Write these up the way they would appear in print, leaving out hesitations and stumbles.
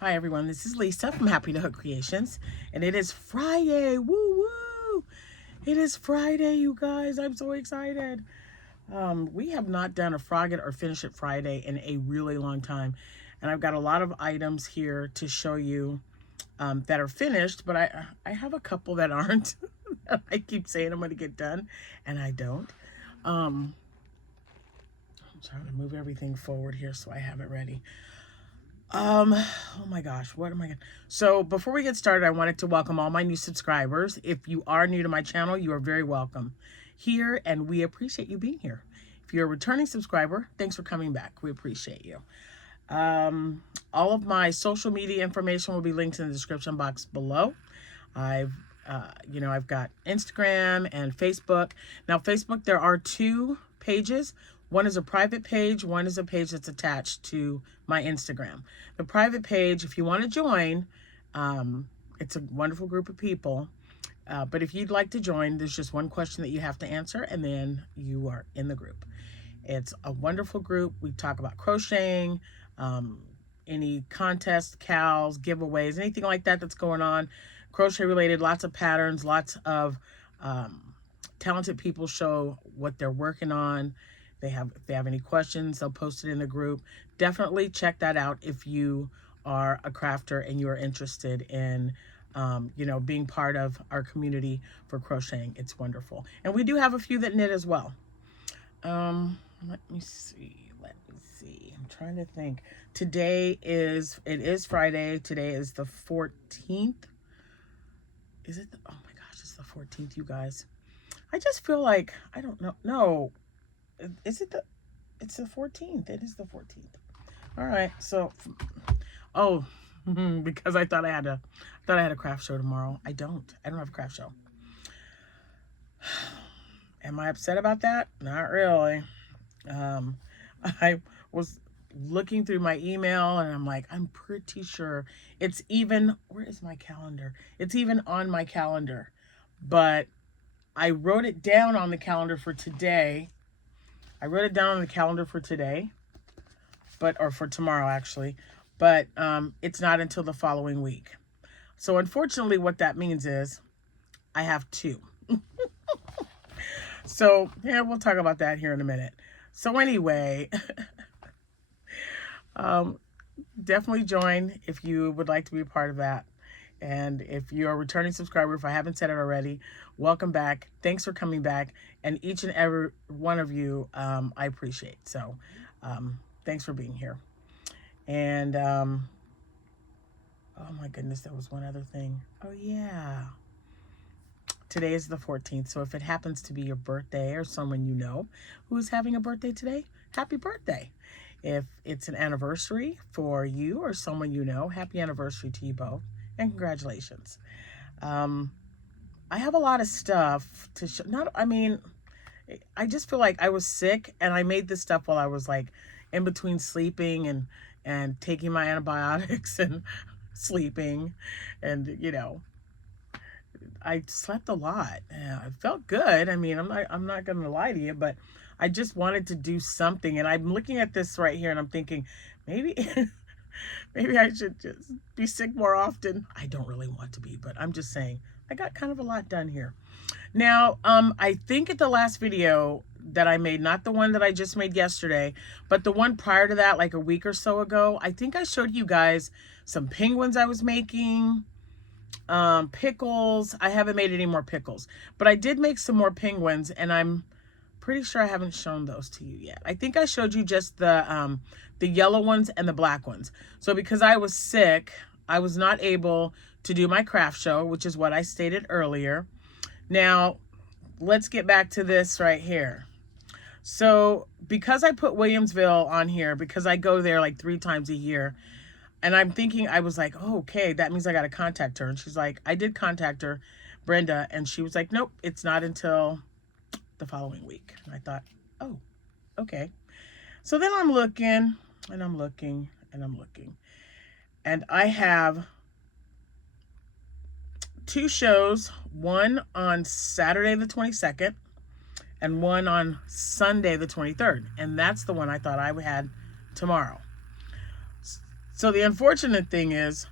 Hi everyone, this is Lisa from Happy to Hook Creations, and it is Friday. Woo woo! It is Friday, you guys. I'm so excited. We have not done a Frog It or Finish It Friday in a really long time, and I've got a lot of items here to show you that are finished, but I have a couple that aren't. I keep saying I'm going to get done, and I don't. I'm trying to move everything forward here so I have it ready. Oh my gosh, what am I gonna... So before we get started, I wanted to welcome all my new subscribers. If you are new to my channel, you are very welcome here, and we appreciate you being here. If you're a returning subscriber, thanks for coming back. We appreciate you. All of my social media information will be linked in the description box below. I've got Instagram and Facebook. Now, Facebook, there are two pages. One is a private page. One is a page that's attached to my Instagram. The private page, if you want to join, it's a wonderful group of people. But if you'd like to join, there's just one question that you have to answer, and then you are in the group. It's a wonderful group. We talk about crocheting, any contests, cows, giveaways, anything like that that's going on. Crochet related, lots of patterns, lots of talented people show what they're working on. If they have any questions, they'll post it in the group. Definitely check that out if you are a crafter and you are interested in being part of our community for crocheting. It's wonderful. And we do have a few that knit as well. Let me see. I'm trying to think. It is Friday. Today is the 14th. Is it? Oh my gosh, it's the 14th, you guys. I just feel like, I don't know. No, is it it's the 14th. It is the 14th. All right. So, oh, because I thought I had a craft show tomorrow. I don't have a craft show. Am I upset about that? Not really. I was looking through my email and I'm like, I'm pretty sure it's even, where is my calendar? It's even on my calendar, but I wrote it down on the calendar for today. Or for tomorrow actually, but it's not until the following week. So unfortunately what that means is I have two. So yeah, we'll talk about that here in a minute. So anyway, definitely join if you would like to be a part of that. And if you're a returning subscriber, if I haven't said it already, welcome back. Thanks for coming back. And each and every one of you, I appreciate. So thanks for being here. And oh my goodness, there was one other thing. Oh yeah. Today is the 14th. So if it happens to be your birthday or someone you know who is having a birthday today, happy birthday. If it's an anniversary for you or someone you know, happy anniversary to you both. And congratulations. I have a lot of stuff to show. I just feel like I was sick and I made this stuff while I was like in between sleeping and taking my antibiotics and sleeping, and I slept a lot. Yeah, I felt good. I mean, I'm not going to lie to you, but I just wanted to do something. And I'm looking at this right here and I'm thinking, maybe maybe I should just be sick more often. I don't really want to be, but I'm just saying I got kind of a lot done here. Now, I think at the last video that I made, not the one that I just made yesterday, but the one prior to that, like a week or so ago, I think I showed you guys some penguins I was making. Pickles. I haven't made any more pickles, but I did make some more penguins, and I'm pretty sure I haven't shown those to you yet. I think I showed you just the yellow ones and the black ones. So because I was sick, I was not able to do my craft show, which is what I stated earlier. Now, let's get back to this right here. So because I put Williamsville on here, because I go there like 3 times a year, and I'm thinking, I was like, oh, okay, that means I got to contact her. And she's like, I did contact her, Brenda. And she was like, nope, it's not until the following week. And I thought, oh, okay. So then I'm looking and I'm looking and I'm looking. And I have 2 shows, one on Saturday the 22nd and one on Sunday the 23rd. And that's the one I thought I had tomorrow. So the unfortunate thing is,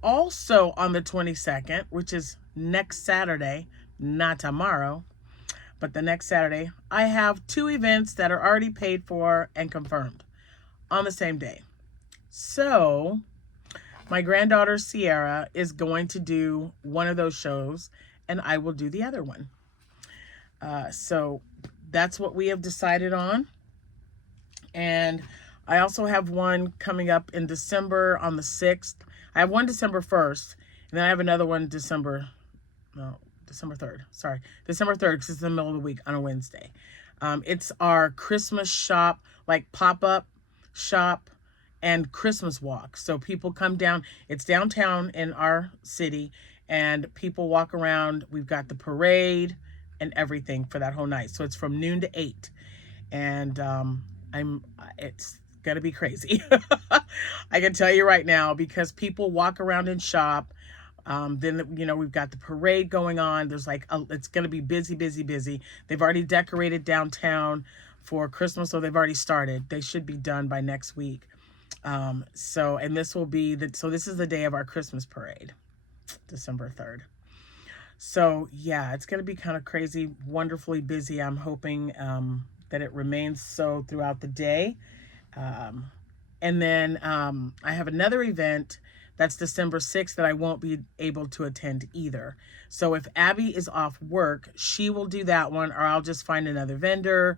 also on the 22nd, which is next Saturday, not tomorrow, but the next Saturday, I have 2 events that are already paid for and confirmed on the same day. So my granddaughter Sierra is going to do one of those shows, and I will do the other one. So that's what we have decided on. And I also have one coming up in December on the 6th. I have one December 1st, and then I have another one December 3rd. Sorry, December 3rd, because it's in the middle of the week on a Wednesday. It's our Christmas shop, like pop-up shop and Christmas walk. So people come down. It's downtown in our city, and people walk around. We've got the parade and everything for that whole night. So it's from noon to 8, and it's gonna be crazy. I can tell you right now, because people walk around and shop. Then, we've got the parade going on. There's it's going to be busy, busy, busy. They've already decorated downtown for Christmas, so they've already started. They should be done by next week. And this will be this is the day of our Christmas parade, December 3rd. So yeah, it's going to be kind of crazy, wonderfully busy. I'm hoping, that it remains so throughout the day. And then, I have another event that's December 6th that I won't be able to attend either. So if Abby is off work, she will do that one, or I'll just find another vendor.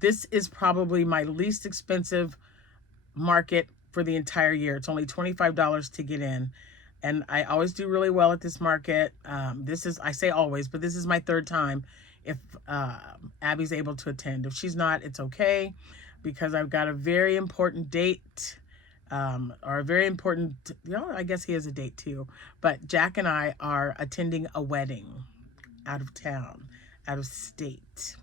This is probably my least expensive market for the entire year. It's only $25 to get in. And I always do really well at this market. I say always, but this is my 3rd time if Abby's able to attend. If she's not, it's okay, because I've got a very important date. Or a very important, I guess he has a date too, but Jack and I are attending a wedding out of town, out of state.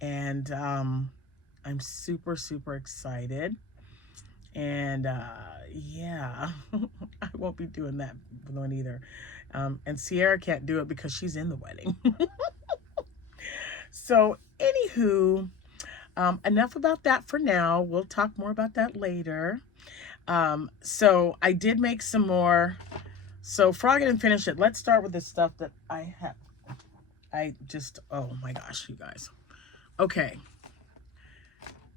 And, I'm super, super excited. And, yeah, I won't be doing that one either. And Sierra can't do it because she's in the wedding. So anywho, enough about that for now. We'll talk more about that later. So I did make some more. So frog it and finish it. Let's start with the stuff that I have. Oh my gosh, you guys. Okay.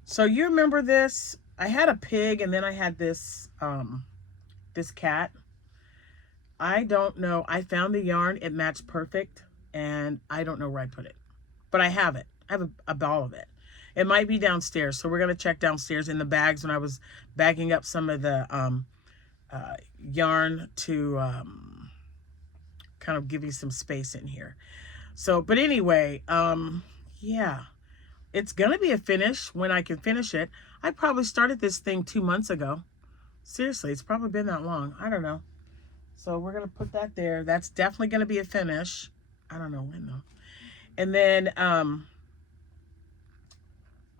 So you remember this? I had a pig, and then I had this, this cat. I don't know. I found the yarn. It matched perfect, and I don't know where I put it, but I have it. I have a ball of it. It might be downstairs, so we're going to check downstairs in the bags when I was bagging up some of the yarn to kind of give you some space in here. So, but anyway, yeah, it's going to be a finish when I can finish it. I probably started this thing 2 months ago. Seriously, it's probably been that long. I don't know. So we're going to put that there. That's definitely going to be a finish. I don't know when though. And then,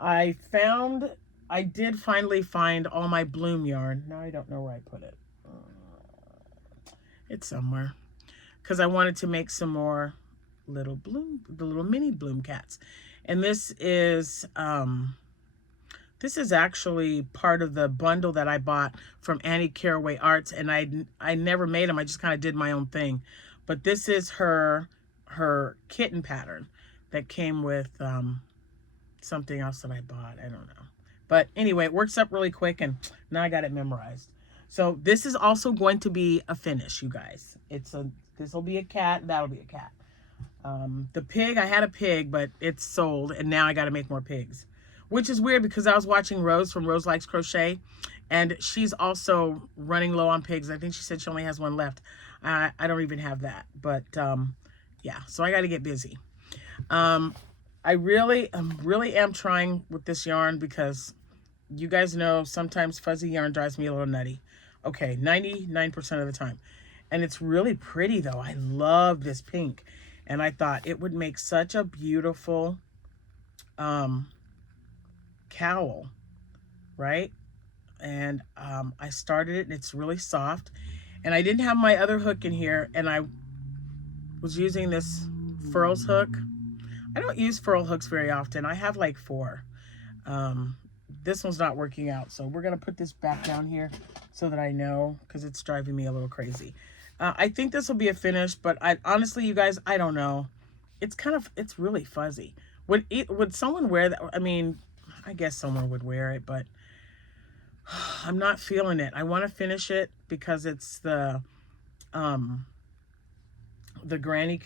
I did finally find all my bloom yarn. Now I don't know where I put it. It's somewhere. Because I wanted to make some more the little mini bloom cats. And this is actually part of the bundle that I bought from Annie Caraway Arts. And I never made them. I just kind of did my own thing. But this is her kitten pattern that came with, something else that I bought. I don't know. But anyway, it works up really quick, and now I got it memorized. So this is also going to be a finish, you guys. This will be a cat, that'll be a cat. The pig, I had a pig, but it's sold, and now I got to make more pigs. Which is weird, because I was watching Rose from Rose Likes Crochet, and she's also running low on pigs. I think she said she only has one left. I don't even have that. But yeah, so I got to get busy. I really am trying with this yarn, because you guys know sometimes fuzzy yarn drives me a little nutty. Okay, 99% of the time. And it's really pretty though. I love this pink. And I thought it would make such a beautiful cowl, right? And I started it, and it's really soft. And I didn't have my other hook in here, and I was using this Furls hook. I don't use furl hooks very often. I have like 4. This one's not working out, so we're going to put this back down here so that I know, because it's driving me a little crazy. I think this will be a finish, but I honestly, you guys, I don't know. It's really fuzzy. Would someone wear that? I mean, I guess someone would wear it, but I'm not feeling it. I want to finish it because it's um the granny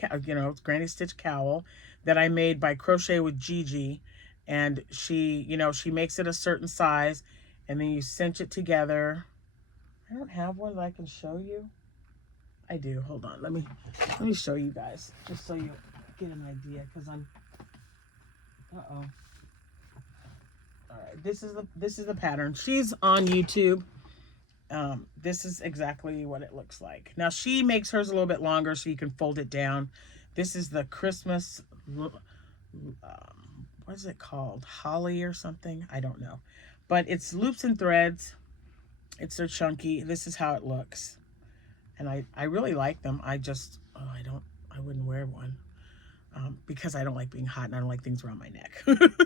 stitch cowl that I made by Crochet with Gigi, and she makes it a certain size, and then you cinch it together. I don't have one that I can show you. I do. Hold on. Let me show you guys, just so you get an idea, because I'm uh-oh. All right. This is the pattern. She's on YouTube. This is exactly what it looks like. Now she makes hers a little bit longer so you can fold it down. This is the Christmas, what is it called? Holly or something? I don't know. But it's loops and threads. It's so chunky. This is how it looks. And I really like them. I wouldn't wear one. Because I don't like being hot and I don't like things around my neck.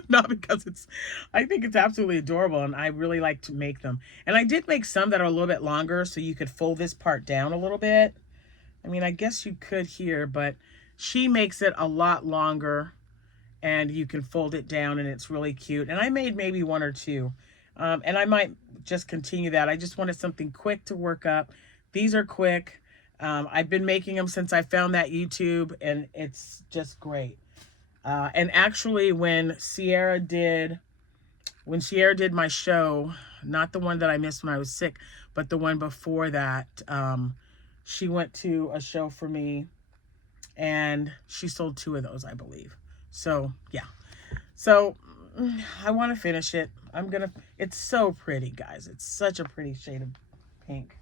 Not because I think it's absolutely adorable and I really like to make them. And I did make some that are a little bit longer so you could fold this part down a little bit. I mean, I guess you could here, but she makes it a lot longer and you can fold it down and it's really cute. And I made maybe one or two. And I might just continue that. I just wanted something quick to work up. These are quick. I've been making them since I found that YouTube, and it's just great. And actually, when Sierra did my show, not the one that I missed when I was sick, but the one before that, she went to a show for me, and she sold 2 of those, I believe. So, yeah. So, I want to finish it. It's so pretty, guys. It's such a pretty shade of pink.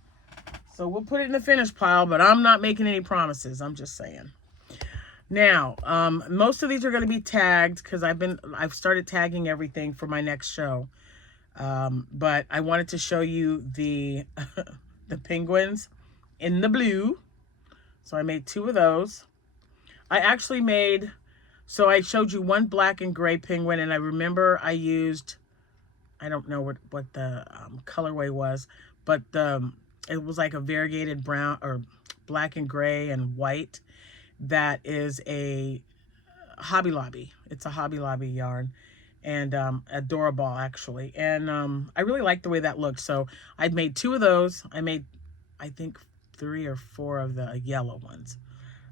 So we'll put it in the finished pile, but I'm not making any promises. I'm just saying. Now, most of these are going to be tagged because I've started tagging everything for my next show. But I wanted to show you the the penguins in the blue. So I made 2 of those. I actually so I showed you one black and gray penguin, and I remember I used, I don't know what the colorway was, but it was like a variegated brown or black and gray and white. That is a Hobby Lobby. It's a Hobby Lobby yarn, and adorable actually. And I really like the way that looked. So I made 2 of those. I made, I think, 3 or 4 of the yellow ones.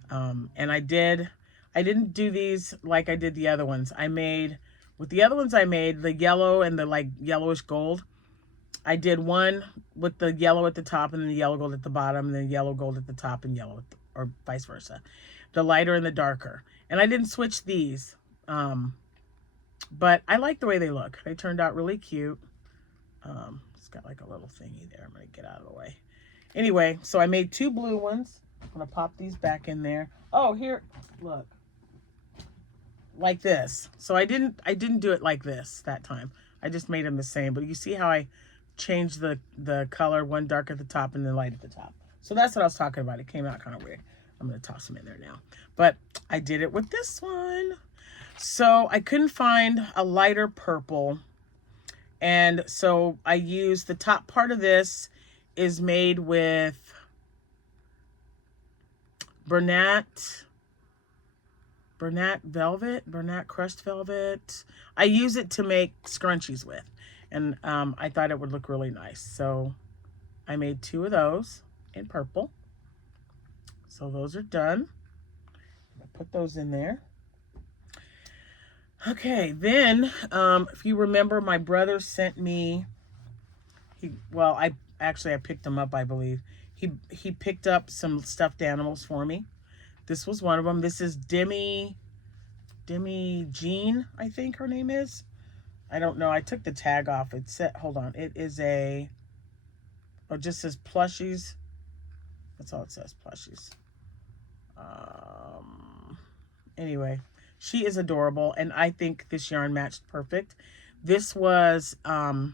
And I didn't do these like I did the other ones. With the other ones I made the yellow and the like yellowish gold. I did one with the yellow at the top and then the yellow gold at the bottom, and then yellow gold at the top and yellow or vice versa. The lighter and the darker. And I didn't switch these. But I like the way they look. They turned out really cute. It's got like a little thingy there. I'm going to get out of the way. Anyway, so I made 2 blue ones. I'm going to pop these back in there. Oh, here, look. Like this. So I didn't do it like this that time. I just made them the same. But you see how I changed the color, one dark at the top and then light at the top. So that's what I was talking about. It came out kind of weird. I'm going to toss them in there now. But I did it with this one. So I couldn't find a lighter purple. And so I used the top part of this is made with Bernat crushed velvet. I use it to make scrunchies with. And I thought it would look really nice. So I made 2 of those in purple. So those are done. I'll put those in there. Okay, then if you remember, my brother sent me, I picked them up, I believe. He picked up some stuffed animals for me. This was one of them. This is Demi Jean, I think her name is. I don't know. I took the tag off. It said, hold on. It is it just says plushies. That's all it says, plushies. Anyway, she is adorable, and I think this yarn matched perfect. This was, I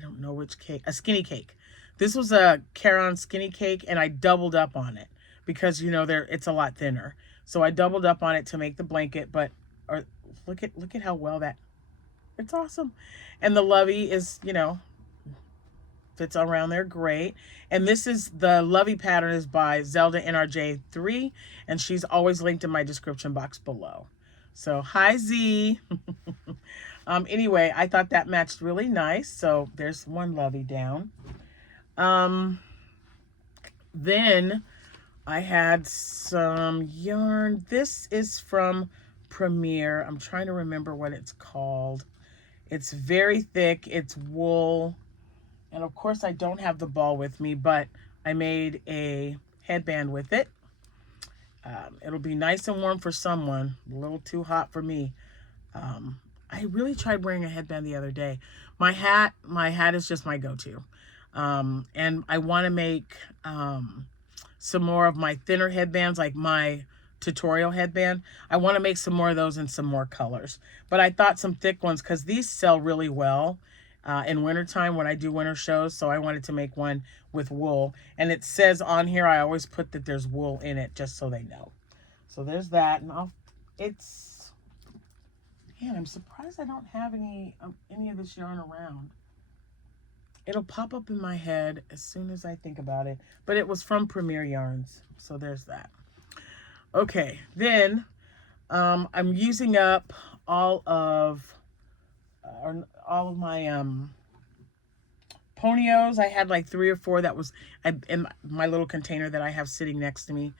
don't know which cake. A skinny cake. This was a Caron skinny cake, and I doubled up on it because, it's a lot thinner. So I doubled up on it to make the blanket, but look at how well it's awesome. And the lovey is, fits around there great. And this is the Lovey pattern is by Zelda NRJ3, and she's always linked in my description box below. So hi Z. Anyway, I thought that matched really nice. So there's one Lovey down. Then I had some yarn. This is from Premier. I'm trying to remember what it's called. It's very thick. It's wool. And of course I don't have the ball with me, but I made a headband with it. It'll be nice and warm for someone. A little too hot for me. I really tried wearing a headband the other day. My hat is just my go-to. And I want to make some more of my thinner headbands, like my tutorial headband. I want to make some more of those in some more colors. But I thought some thick ones, because these sell really well in wintertime when I do winter shows. So I wanted to make one with wool. And it says on here, I always put that there's wool in it, just so they know. So there's that. And man, I'm surprised I don't have any of this yarn around. It'll pop up in my head as soon as I think about it. But it was from Premier Yarns. So there's that. Okay, then I'm using up all of my ponios. I had like 3 or 4 that was in my little container that I have sitting next to me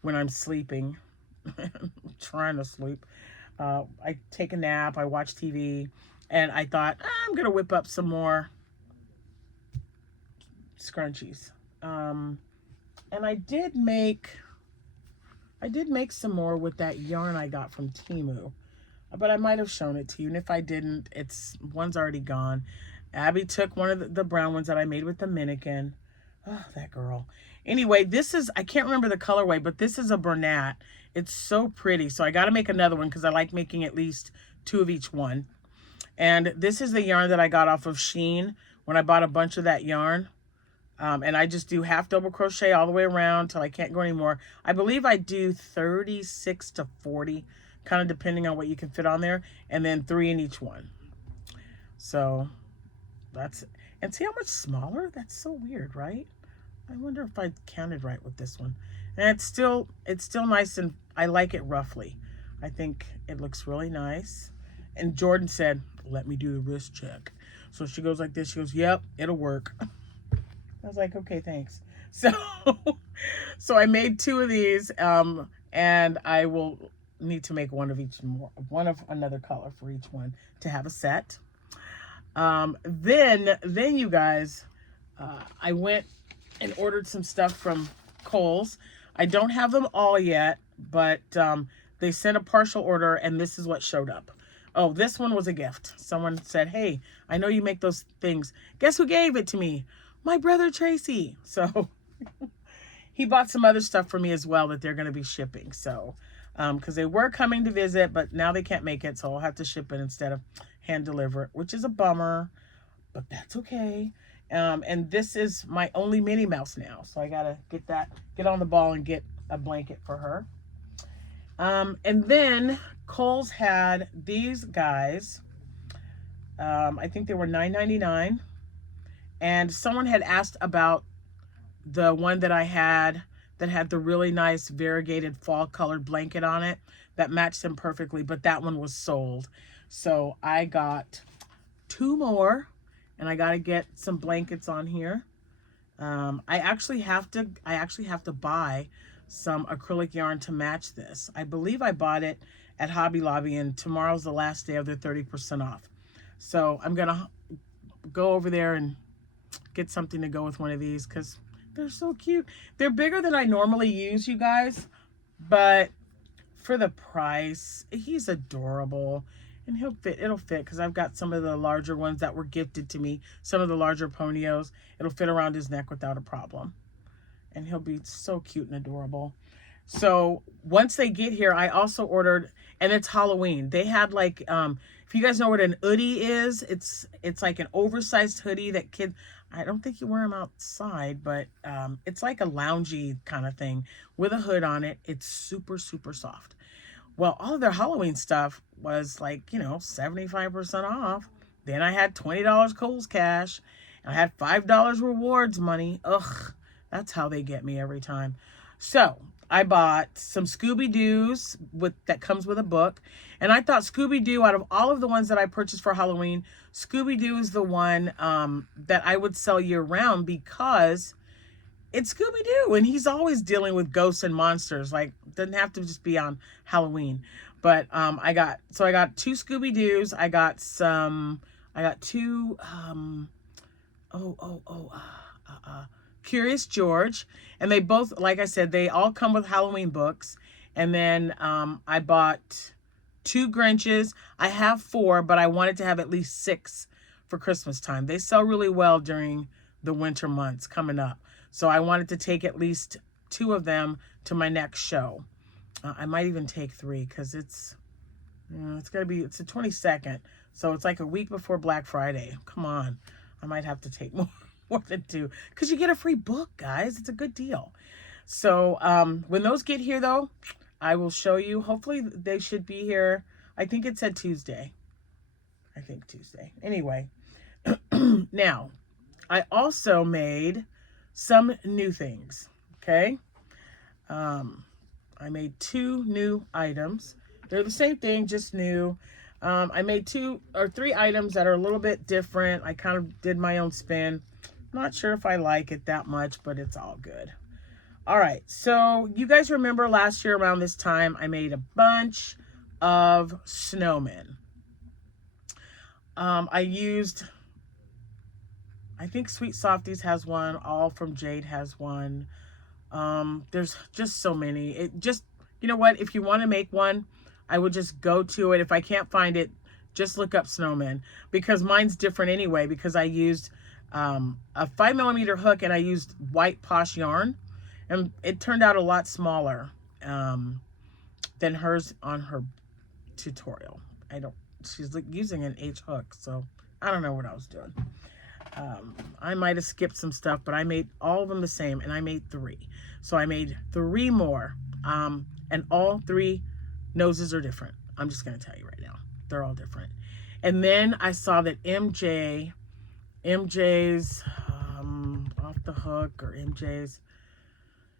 when I'm sleeping. Trying to sleep. I take a nap, I watch TV, and I thought, I'm going to whip up some more scrunchies. And I did make some more with that yarn I got from Temu, but I might have shown it to you. And if I didn't, one's already gone. Abby took one of the brown ones that I made with the Minikin. Oh, that girl. Anyway, I can't remember the colorway, but this is a Bernat. It's so pretty. So I got to make another one because I like making at least 2 of each one. And this is the yarn that I got off of Shein when I bought a bunch of that yarn. And I just do half double crochet all the way around till I can't go anymore. I believe I do 36 to 40, kind of depending on what you can fit on there, and then 3 in each one. So and see how much smaller? That's so weird, right? I wonder if I counted right with this one. And it's still nice, and I like it roughly. I think it looks really nice. And Jordan said, let me do the wrist check. So she goes like this. She goes, yep, it'll work. I was like, okay, thanks. So I made 2 of these, and I will need to make one of another color for each one to have a set. Then you guys, I went and ordered some stuff from Kohl's. I don't have them all yet, but they sent a partial order, and this is what showed up. Oh, this one was a gift. Someone said, hey, I know you make those things. Guess who gave it to me? My brother Tracy. So he bought some other stuff for me as well that they're going to be shipping. So because they were coming to visit, but now they can't make it, so I'll have to ship it instead of hand deliver it, which is a bummer, but that's okay. And this is my only Minnie Mouse now, so I gotta get on the ball and get a blanket for her. And then Kohl's had these guys. I think they were $9.99. And someone had asked about the one that I had that had the really nice variegated fall colored blanket on it that matched them perfectly, but that one was sold. So I got 2 more, and I got to get some blankets on here. I actually have to buy some acrylic yarn to match this. I believe I bought it at Hobby Lobby, and tomorrow's the last day of their 30% off. So I'm going to go over there and get something to go with one of these because they're so cute. They're bigger than I normally use, you guys, but for the price, he's adorable, and it'll fit because I've got some of the larger ones that were gifted to me, some of the larger ponios. It'll fit around his neck without a problem, and he'll be so cute and adorable. So once they get here, I also ordered, and it's Halloween. They had like, if you guys know what an hoodie is, it's like an oversized hoodie that I don't think you wear them outside, but it's like a loungy kind of thing with a hood on it. It's super, super soft. Well, all of their Halloween stuff was like, 75% off. Then I had $20 Kohl's cash, I had $5 rewards money. Ugh, that's how they get me every time. So I bought some Scooby-Doo's that comes with a book. And I thought Scooby-Doo, out of all of the ones that I purchased for Halloween, Scooby-Doo is the one that I would sell year-round because it's Scooby-Doo, and he's always dealing with ghosts and monsters. Like, doesn't have to just be on Halloween. But I got two Scooby-Doos. I got two Curious George, and they both, like I said, they all come with Halloween books. And then I bought two Grinches. I have four, but I wanted to have at least six for Christmas time. They sell really well during the winter months coming up. So I wanted to take at least two of them to my next show. I might even take three because it's the 22nd. So it's like a week before Black Friday. Come on. I might have to take more than two because you get a free book, guys. It's a good deal. So when those get here, though, I will show you. Hopefully they should be here. I think it said Tuesday. I think Tuesday. Anyway, now I also made some new things, okay? I made two new items. They're the same thing, just new. I made 2 or 3 items that are a little bit different. I kind of did my own spin. Not sure if I like it that much, but it's all good. All right, so you guys remember last year around this time, I made a bunch of snowmen. I think Sweet Softies has one. All from Jade has one. There's just so many. You know what? If you want to make one, I would just go to it. If I can't find it, just look up snowmen because mine's different anyway because I used a 5mm hook and I used white Posh yarn and it turned out a lot smaller than hers on her tutorial. She's like using an H hook, so I don't know what I was doing. I might have skipped some stuff, but I made all of them the same, and I made 3. So I made 3 more, and all 3 noses are different. I'm just going to tell you right now. They're all different. And then I saw that MJ's Off the Hook, or MJ's,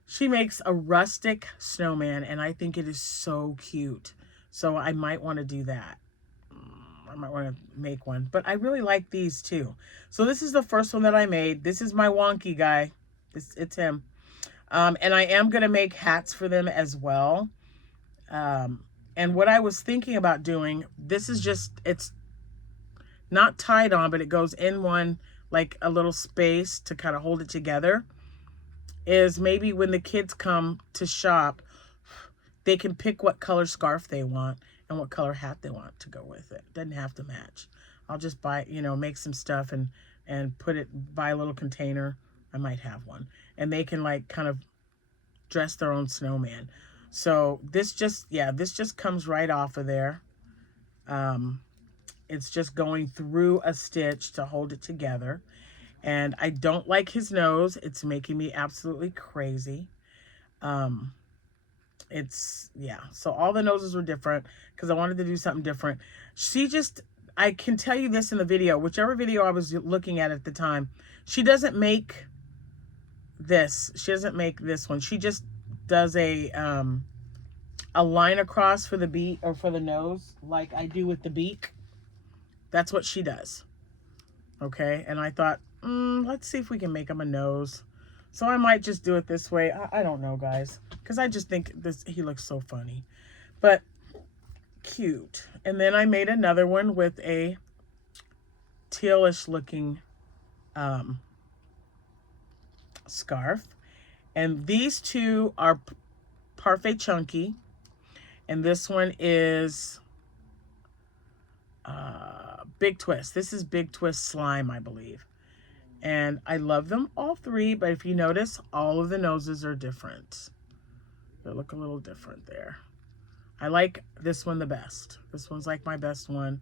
she makes a rustic snowman, and I think it is so cute. So I might want to do that. I might want to make one, but I really like these too. So this is the first one that I made. This is my wonky guy. It's him. And I am going to make hats for them as well. And what I was thinking about doing, this is just, it's not tied on, but it goes in one, like a little space to kind of hold it together, is maybe when the kids come to shop, they can pick what color scarf they want and what color hat they want to go with it. Doesn't have to match. I'll just buy, make some stuff and buy a little container. I might have one. And they can like kind of dress their own snowman. So this just comes right off of there. It's just going through a stitch to hold it together. And I don't like his nose. It's making me absolutely crazy. So all the noses were different because I wanted to do something different. I can tell you this in the video, whichever video I was looking at the time, she doesn't make this. She doesn't make this one. She just does a line across for the beak or for the nose like I do with the beak. That's what she does. Okay. And I thought, let's see if we can make him a nose. So I might just do it this way. I don't know, guys, because I just think he looks so funny, but cute. And then I made another one with a tealish looking scarf. And these two are Parfait Chunky. And this one is Big Twist. This is Big Twist Slime, I believe. And I love them all 3, but if you notice, all of the noses are different. They look a little different there. I like this one the best. This one's like my best one.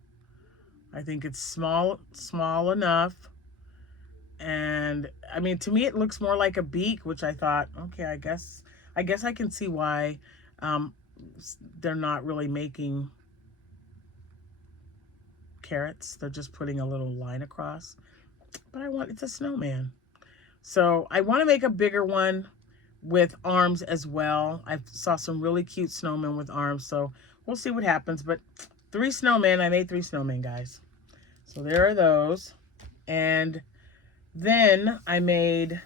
I think it's small enough. And I mean, to me, it looks more like a beak, which I thought, okay, I guess I can see why they're not really making carrots. They're just putting a little line across. but it's a snowman. So I want to make a bigger one with arms as well. I saw some really cute snowmen with arms, so we'll see what happens. But 3 snowmen, I made 3 snowmen, guys. So there are those. And then I made,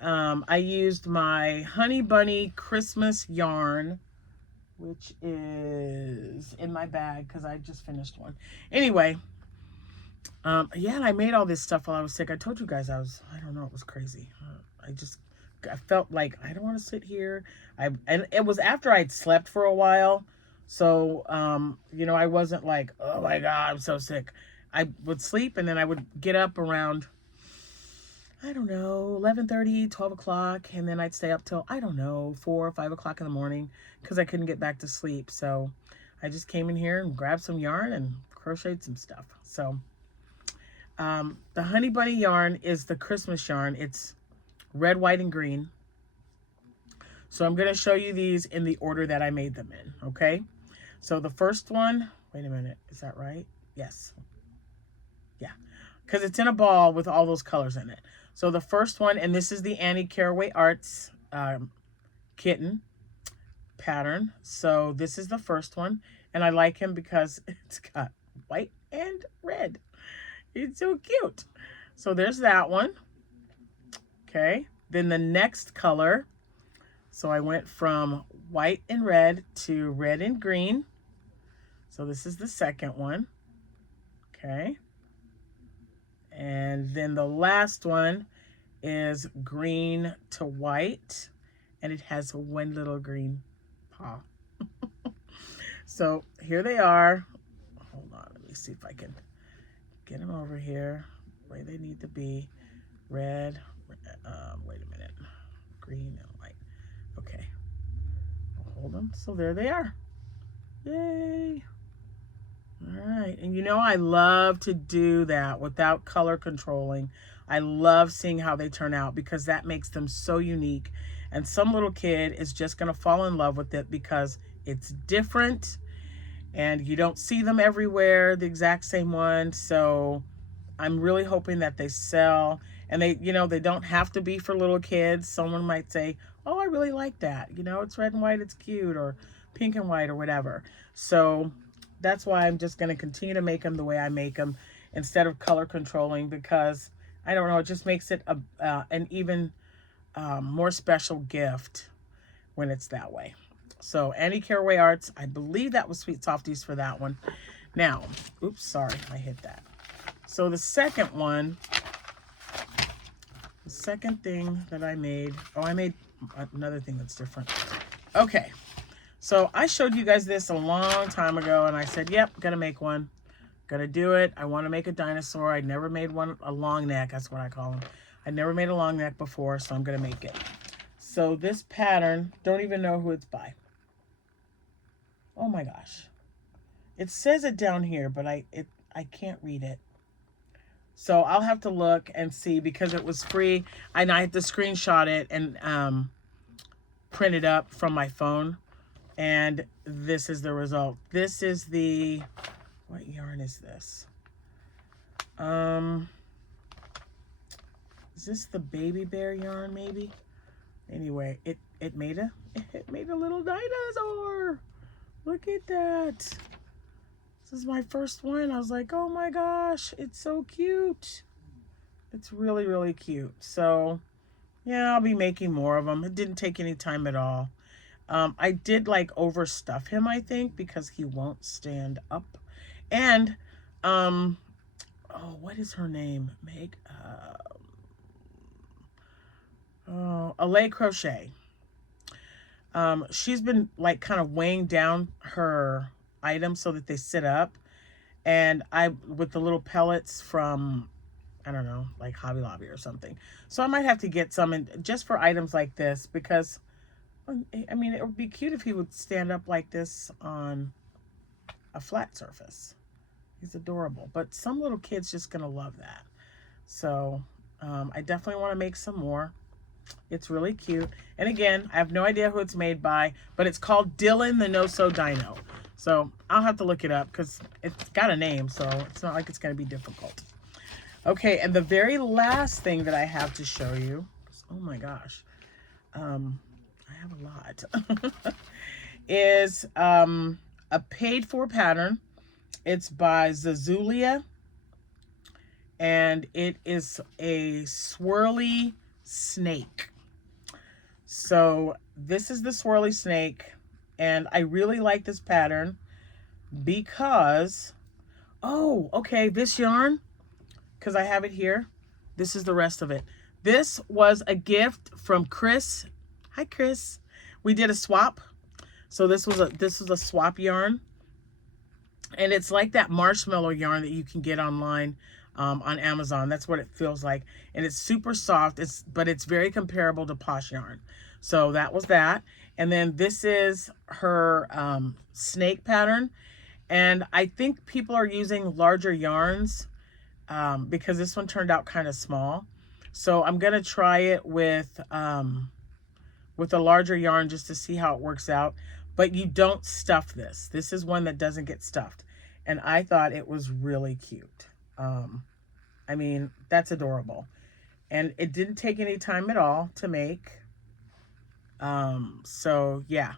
I used my Honey Bunny Christmas yarn, which is in my bag because I just finished one. Anyway, yeah, and I made all this stuff while I was sick. I told you guys I don't know, it was crazy. I felt like I don't want to sit here. And it was after I'd slept for a while. So, you know, I wasn't like, oh my God, I'm so sick. I would sleep and then I would get up around, I don't know, 11:30, 12 o'clock. And then I'd stay up till, I don't know, 4 or 5 o'clock in the morning because I couldn't get back to sleep. So I just came in here and grabbed some yarn and crocheted some stuff. So the Honey Bunny yarn is the Christmas yarn. It's red, white, and green. So I'm going to show you these in the order that I made them in, okay? So the first one, wait a minute, is that right? Yes. Yeah, because it's in a ball with all those colors in it. So the first one, and this is the Annie Caraway Arts kitten pattern. So this is the first one, and I like him because it's got white and red. It's so cute. So there's that one. Okay, then the next color. So I went from white and red to red and green. So this is the second one. Okay. And then the last one is green to white. And it has one little green paw. So here they are. Hold on, let me see if I can get them over here where they need to be. Red, wait a minute, green and white. Okay, I'll hold them. So there they are. Yay. All right, and you know I love to do that without color controlling. I love seeing how they turn out because that makes them so unique. And some little kid is just going to fall in love with it because it's different and you don't see them everywhere, the exact same one. So I'm really hoping that they sell. And they, you know, they don't have to be for little kids. Someone might say, oh, I really like that. You know, it's red and white, it's cute, or pink and white or whatever. So that's why I'm just going to continue to make them the way I make them instead of color controlling because, I don't know, it just makes it an even more special gift when it's that way. So Annie Caraway Arts, I believe that was Sweet Softies for that one. Now, oops, sorry, I hit that. So the second one, the second thing that I made, oh, I made another thing that's different. Okay, so I showed you guys this a long time ago, and I said, yep, gonna make one. Gonna do it. I want to make a dinosaur. I never made one, a long neck, that's what I call them. I never made a long neck before, so I'm gonna make it. So this pattern, don't even know who it's by. Oh my gosh. It says it down here, but I can't read it. So I'll have to look and see because it was free and I had to screenshot it and print it up from my phone. And this is the result. This is the, what yarn is this? Is this the baby bear yarn maybe? Anyway, it made a little dinosaur. Look at that. This is my first one. I was like, oh my gosh, it's so cute. It's really, really cute. So yeah, I'll be making more of them. It didn't take any time at all. I did like overstuff him, I think, because he won't stand up. And, oh, what is her name? Meg, Alay Crochet. She's been like kind of weighing down her items so that they sit up. And with the little pellets from, I don't know, like Hobby Lobby or something. So I might have to get some just for items like this because, I mean, it would be cute if he would stand up like this on a flat surface. He's adorable. But some little kid's just going to love that. So I definitely want to make some more. It's really cute. And again, I have no idea who it's made by, but it's called Dylan the No-So Dino. So I'll have to look it up because it's got a name, so it's not like it's going to be difficult. Okay, and the very last thing that I have to show you, oh my gosh, I have a lot, is a paid for pattern. It's by Zazulia, and it is a swirly snake. So this is the swirly snake, and I really like this pattern because, oh, okay, this yarn, because I have it here. This is the rest of it. This was a gift from Chris. Hi, Chris. We did a swap. So this was a swap yarn. And it's like that marshmallow yarn that you can get online on Amazon. That's what it feels like. And it's super soft, but it's very comparable to Posh yarn. So that was that. And then this is her snake pattern. And I think people are using larger yarns because this one turned out kind of small. So I'm going to try it with a larger yarn just to see how it works out. But you don't stuff this. This is one that doesn't get stuffed. And I thought it was really cute. I mean, that's adorable. And it didn't take any time at all to make. So yeah.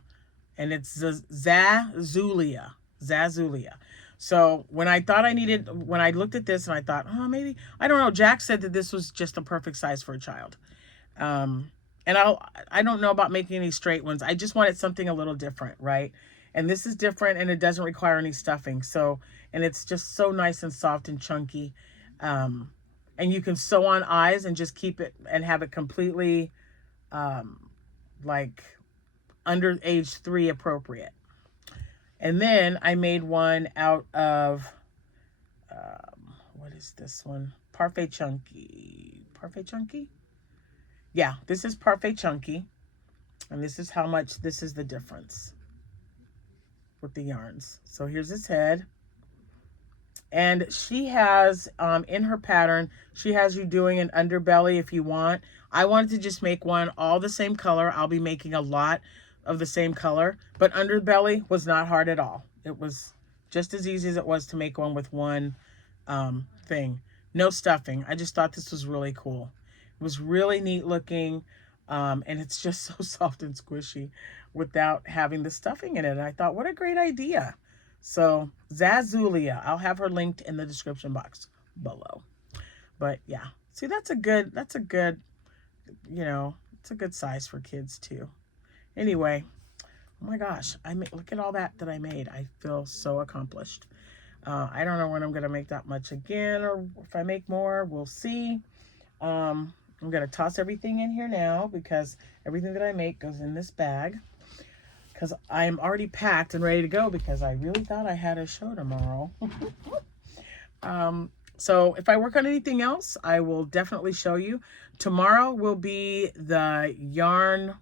And it's Zazulia. Zazulia. So when I looked at this and I thought, oh, maybe, I don't know. Jack said that this was just a perfect size for a child. And I don't know about making any straight ones. I just wanted something a little different, right? And this is different, and it doesn't require any stuffing. So, and it's just so nice and soft and chunky. And you can sew on eyes and just keep it and have it completely like under age 3 appropriate. And then I made one out of, what is this one? Parfait Chunky. Parfait Chunky? Yeah, this is Parfait Chunky. And this is how much, this is the difference with the yarns. So here's his head. And she has, in her pattern, she has you doing an underbelly if you want. I wanted to just make one all the same color. I'll be making a lot of the same color. But underbelly was not hard at all. It was just as easy as it was to make one with one thing. No stuffing. I just thought this was really cool. It was really neat looking, and it's just so soft and squishy without having the stuffing in it. And I thought, what a great idea. So Zazulia, I'll have her linked in the description box below. But yeah, see, that's a good, you know, it's a good size for kids too. Anyway, oh my gosh, look at all that I made. I feel so accomplished. I don't know when I'm going to make that much again, or if I make more, we'll see. I'm going to toss everything in here now because everything that I make goes in this bag because I'm already packed and ready to go because I really thought I had a show tomorrow. So if I work on anything else, I will definitely show you. Tomorrow will be the yarn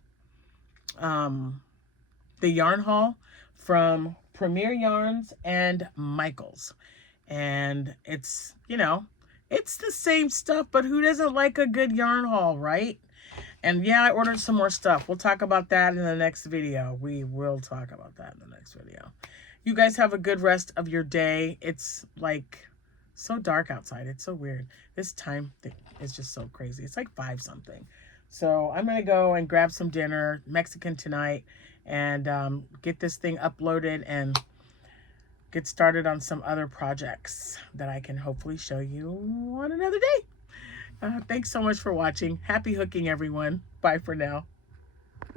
haul from Premier Yarns and Michaels. And it's, you know, it's the same stuff, but who doesn't like a good yarn haul, right? And yeah, I ordered some more stuff. We'll talk about that in the next video. We will talk about that in the next video. You guys have a good rest of your day. It's like so dark outside. It's so weird. This time thing is just so crazy. It's like 5 something. So I'm going to go and grab some dinner, Mexican tonight, and get this thing uploaded and get started on some other projects that I can hopefully show you on another day. Thanks so much for watching. Happy hooking, everyone. Bye for now.